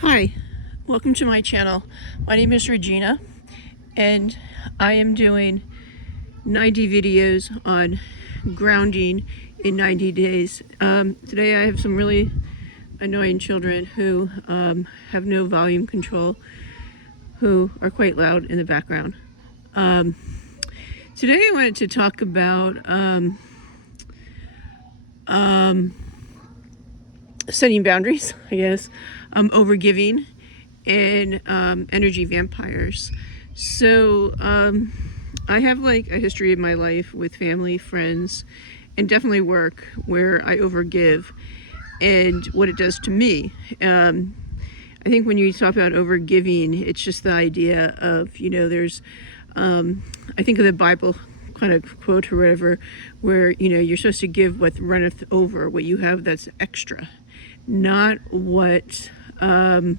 Hi, welcome to my channel. My name is Regina, and I am doing 90 videos on grounding in 90 days. Today I have some really annoying children who have no volume control, who are quite loud in the background. Today I wanted to talk about setting boundaries, I guess, overgiving, and energy vampires. So I have like a history of my life with family, friends, and definitely work where I overgive and what it does to me. I think when you talk about overgiving, it's just the idea of, there's, I think of the Bible kind of quote or whatever, where, you're supposed to give what runneth over, what you have that's extra, not what, not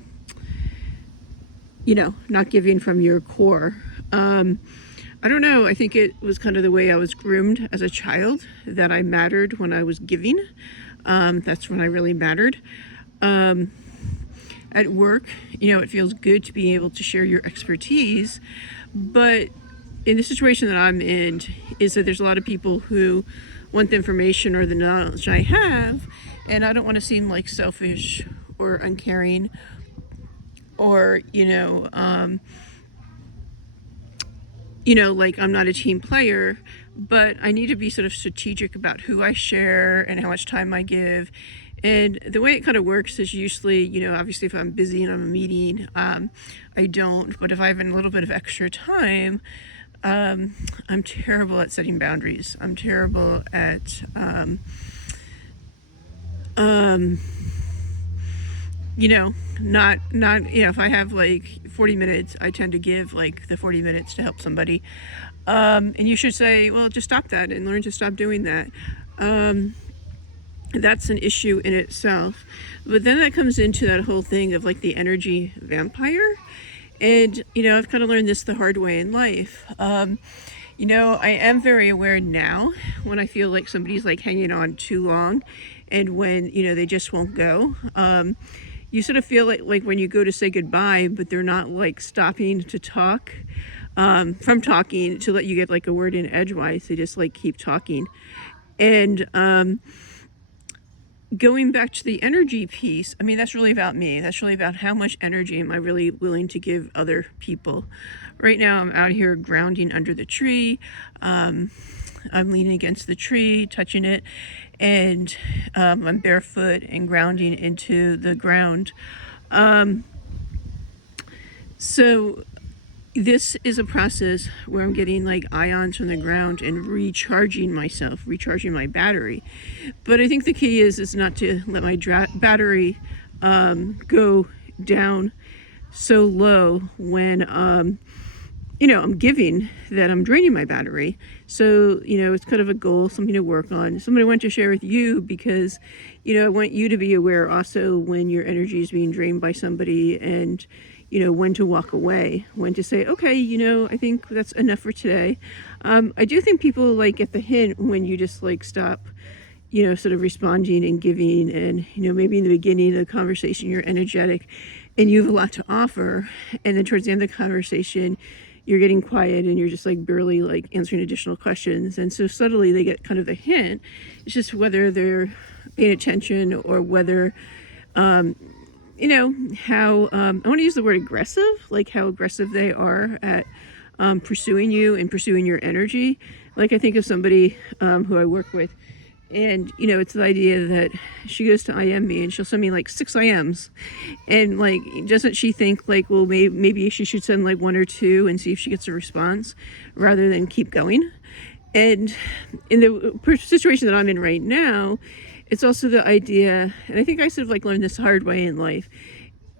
giving from your core. I don't know. I think it was kind of the way I was groomed as a child, that I mattered when I was giving. That's when I really mattered. At work, it feels good to be able to share your expertise, but in the situation that I'm in is that there's a lot of people who want the information or the knowledge I have, and I don't want to seem like selfish or uncaring or, like I'm not a team player, but I need to be sort of strategic about who I share and how much time I give. And the way it kind of works is usually, obviously if I'm busy and I'm a meeting, I don't. But if I have a little bit of extra time, I'm terrible at setting boundaries. I'm terrible at, not, if I have like 40 minutes, I tend to give like the 40 minutes to help somebody. And you should say, well, just stop that and learn to stop doing that. That's an issue in itself. But then that comes into that whole thing of like the energy vampire. And, I've kind of learned this the hard way in life. I am very aware now when I feel like somebody's like hanging on too long and when, they just won't go. You sort of feel like when you go to say goodbye, but they're not like stopping to talk, from talking to let you get like a word in edgewise. They just like keep talking. And, going back to the energy piece, I mean, that's really about me. That's really about how much energy am I really willing to give other people. Right now, I'm out here grounding under the tree. I'm leaning against the tree, touching it, and I'm barefoot and grounding into the ground. So this is a process where I'm getting like ions from the ground and recharging myself, recharging my battery. But I think the key is not to let my battery go down so low when I'm giving, that I'm draining my battery. So, it's kind of a goal, something to work on, something I want to share with you because, I want you to be aware also when your energy is being drained by somebody, and, when to walk away, when to say, okay, I think that's enough for today. I do think people like get the hint when you just like stop, sort of responding and giving, and, maybe in the beginning of the conversation, you're energetic and you have a lot to offer. And then towards the end of the conversation, you're getting quiet and you're just like barely like answering additional questions. And so subtly they get kind of the hint. It's just whether they're paying attention or whether, how, I want to use the word aggressive, like how aggressive they are at pursuing you and pursuing your energy. Like I think of somebody who I work with, and it's the idea that she goes to IM me and she'll send me like 6 IMs, and like doesn't she think like, well, maybe she should send like 1 or 2 and see if she gets a response rather than keep going. And in the situation that I'm in right now, it's also the idea, and I think I sort of like learned this hard way in life,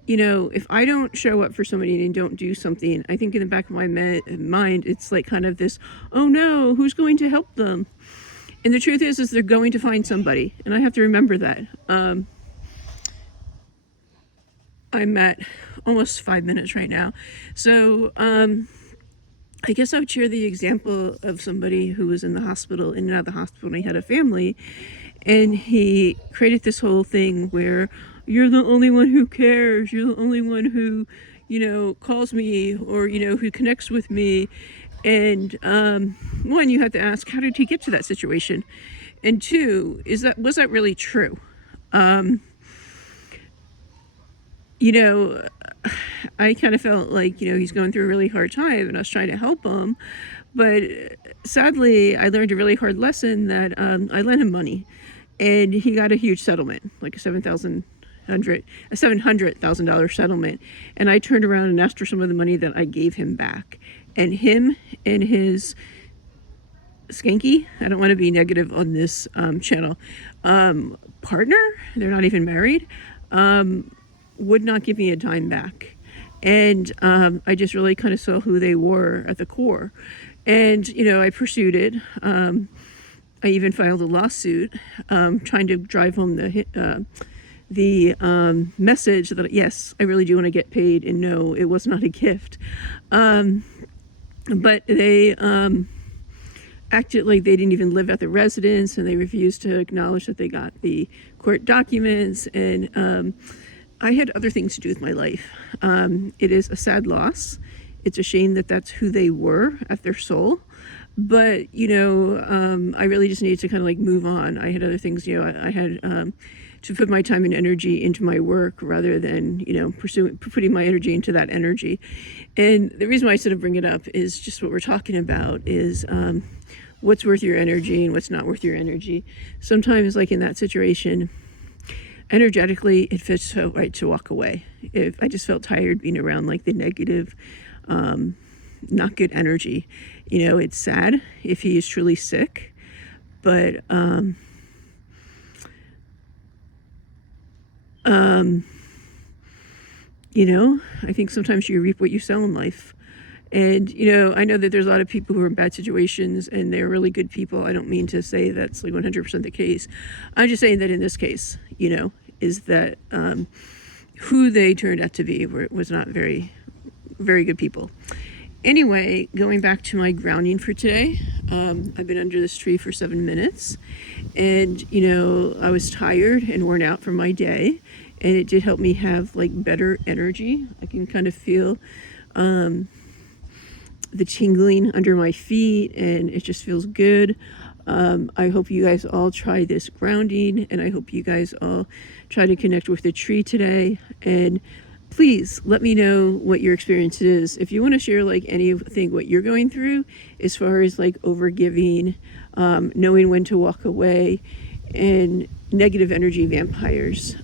if I don't show up for somebody and don't do something, I think in the back of my mind, it's like kind of this, oh no, who's going to help them? And the truth is they're going to find somebody, and I have to remember that. I'm at almost 5 minutes right now. So I guess I would share the example of somebody who was in the hospital, in and out of the hospital, and he had a family, and he created this whole thing where you're the only one who cares. You're the only one who, calls me or, who connects with me. And one, you have to ask, how did he get to that situation? And two, was that really true? I kind of felt like, he's going through a really hard time and I was trying to help him. But sadly, I learned a really hard lesson that I lent him money and he got a huge settlement, like a $700,000 settlement. And I turned around and asked for some of the money that I gave him back. And him and his skanky, I don't want to be negative on this channel, partner, they're not even married, would not give me a dime back. And I just really kind of saw who they were at the core. And, I pursued it. I even filed a lawsuit trying to drive home the message that, yes, I really do want to get paid, and no, it was not a gift. But they acted like they didn't even live at the residence, and they refused to acknowledge that they got the court documents. And I had other things to do with my life. It is a sad loss. It's a shame that that's who they were at their soul. But, I really just needed to kind of like move on. I had other things, I had to put my time and energy into my work rather than, putting my energy into that energy. And the reason why I sort of bring it up is just what we're talking about is what's worth your energy and what's not worth your energy. Sometimes, like in that situation, energetically, it feels so right to walk away. If I just felt tired being around like the negative, not good energy. It's sad if he is truly sick, but I think sometimes you reap what you sow in life. And, I know that there's a lot of people who are in bad situations and they're really good people. I don't mean to say that's like 100% the case. I'm just saying that in this case, is that who they turned out to be was not very, very good people. Anyway, going back to my grounding for today, I've been under this tree for 7 minutes and, I was tired and worn out from my day, and it did help me have like better energy. I can kind of feel the tingling under my feet, and it just feels good. I hope you guys all try this grounding, and I hope you guys all try to connect with the tree today. And please let me know what your experience is. If you want to share like anything what you're going through as far as like overgiving, knowing when to walk away, and negative energy vampires,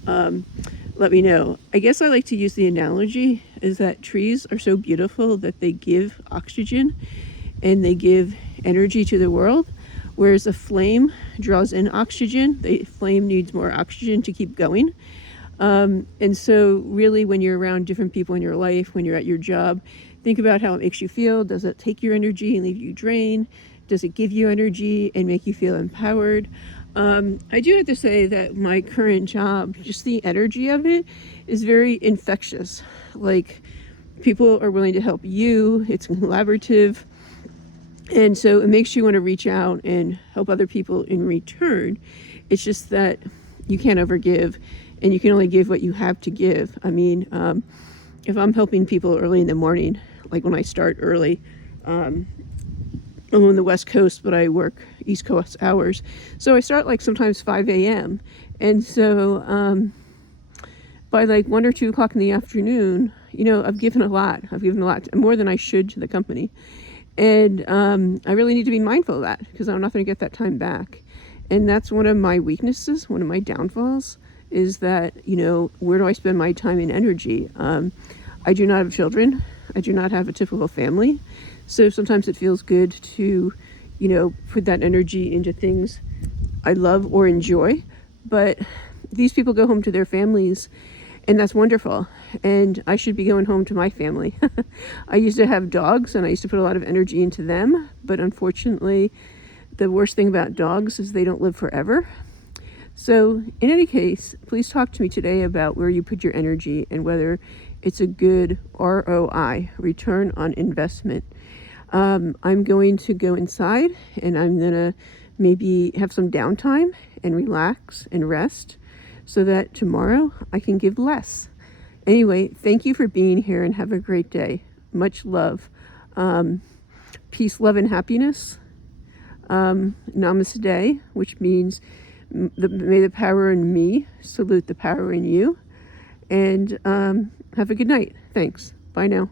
let me know. I guess I like to use the analogy is that trees are so beautiful that they give oxygen and they give energy to the world, whereas a flame draws in oxygen. The flame needs more oxygen to keep going. And so really when you're around different people in your life, when you're at your job, think about how it makes you feel. Does it take your energy and leave you drained? Does it give you energy and make you feel empowered? I do have to say that my current job, just the energy of it is very infectious. Like people are willing to help you. It's collaborative. And so it makes you want to reach out and help other people in return. It's just that you can't overgive, and you can only give what you have to give. I mean, if I'm helping people early in the morning, like when I start early, I'm on the West Coast, but I work East Coast hours. So I start like sometimes 5 a.m. And so by like 1 or 2 o'clock in the afternoon, I've given a lot. I've given a lot, more than I should, to the company. And I really need to be mindful of that because I'm not going to get that time back. And that's one of my weaknesses, one of my downfalls, is that, where do I spend my time and energy? I do not have children. I do not have a typical family. So sometimes it feels good to, put that energy into things I love or enjoy. But these people go home to their families, and that's wonderful. And I should be going home to my family. I used to have dogs, and I used to put a lot of energy into them. But unfortunately, the worst thing about dogs is they don't live forever. So in any case, please talk to me today about where you put your energy and whether it's a good ROI, return on investment. I'm going to go inside and I'm going to maybe have some downtime and relax and rest. so that tomorrow I can give less. Anyway, thank you for being here and have a great day. Much love. Peace, love, and happiness. Namaste, which means may the power in me salute the power in you. And have a good night. Thanks. Bye now.